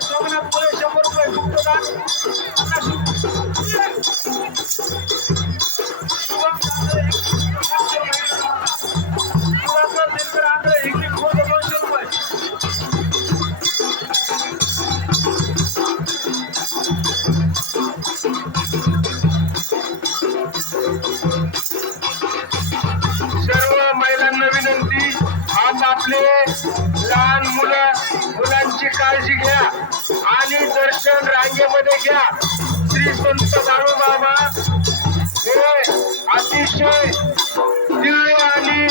सोमनाथ मुले शंभर रुपये गुप्तदान सर्व महिलांना विनंती आज आपले. काळजी घ्या? आणि दर्शन रांगेमध्ये घ्या. श्री संत बाबा. हे अतिशय दिव्य आणि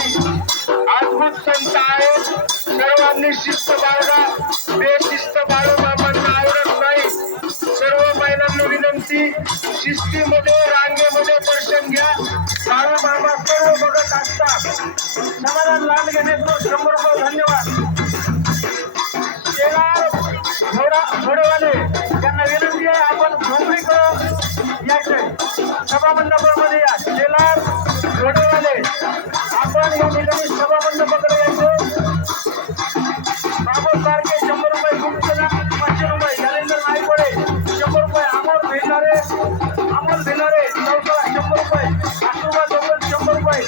अद्भुत संत आहेत. सर्वांनी शिस्त बाळगा. बेशिस्त बाळू बाबांना आवडत नाही. सर्व महिलांना विनंती शिस्तीमध्ये रांगेमध्ये दर्शन घ्या. बाळूबाबा सर्व बघत असतात. समाधान लाल घेण्याचं शंभर रुपये धन्यवाद. घोडेवाले त्यांना विनंती आहे आपण झोपडीकडं यायचंय. सभामंडपामध्ये या. शेलार घोडेवाले आपण या ठिकाणी सभामंडपाकडे यायचं. बाबा सारखे शंभर रुपये गुप्तला पाचशे रुपये. जालिंदर नाईकवाडे शंभर रुपये. अमोल भिनारे अमोल भिनारे चौथा शंभर रुपये. आशीर्वाद दोघल शंभर रुपये.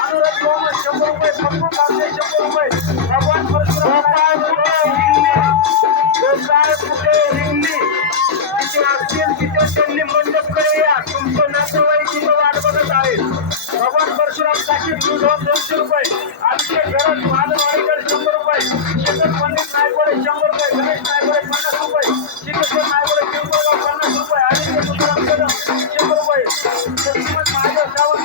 अनुराग गोमत शंभर रुपये. पप्पू कांदे शंभर रुपये. भगवान भगवान परशुराम साकीब दूध दोनशे रुपये. आमचे घरात महादवाडीकर शंभर रुपये. शेखर पंडित नायकवाडे शंभर रुपये. गणेश नायकवाडे पन्नास रुपये. श्रीकृष्ण नायकवाडे पिंपळगाव पन्नास रुपये. आदित्य तुकाराम कदम शंभर रुपये. लक्ष्मण महादेव सावंत